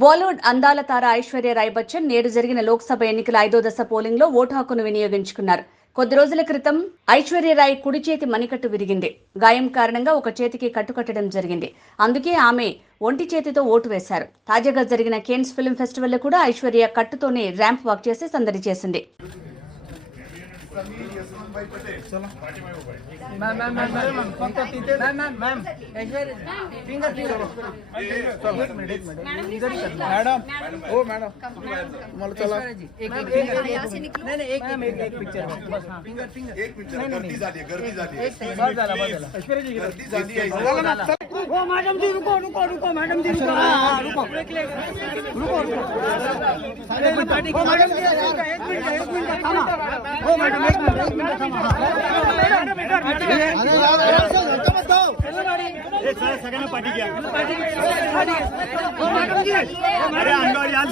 బాలీవుడ్ అందాల తార ఐశ్వర్య రాయ్ బచ్చన్ నేడు జరిగిన లోక్సభ ఎన్నికల 5వ దశ పోలింగ్ లో ఓటు హక్కును వినియోగించుకున్నారు. కొద్ది రోజుల క్రితం ఐశ్వర్య రాయ్ కుడి చేతి మణికట్టు విరిగింది. గాయం కారణంగా ఒక చేతికి కట్టుకట్టడం జరిగింది. అందుకే ఆమె ఒంటి చేతితో ఓటు వేశారు. తాజాగా జరిగిన కేన్స్ ఫిల్మ్ ఫెస్టివల్ లో కూడా ఐశ్వర్య కట్టుతోనే ర్యాంప్ వాక్ చేసి సందడి చేసింది. मैडम जी रुको रुको रुको मैडम जी रुको रुको रुको रुको मैडम जी एक मिनट थामा ओ मैडम एक मिनट थामा एक सारा सगळ्यांना पाठी घ्या ओ मैडम जी अरे अंगावर याल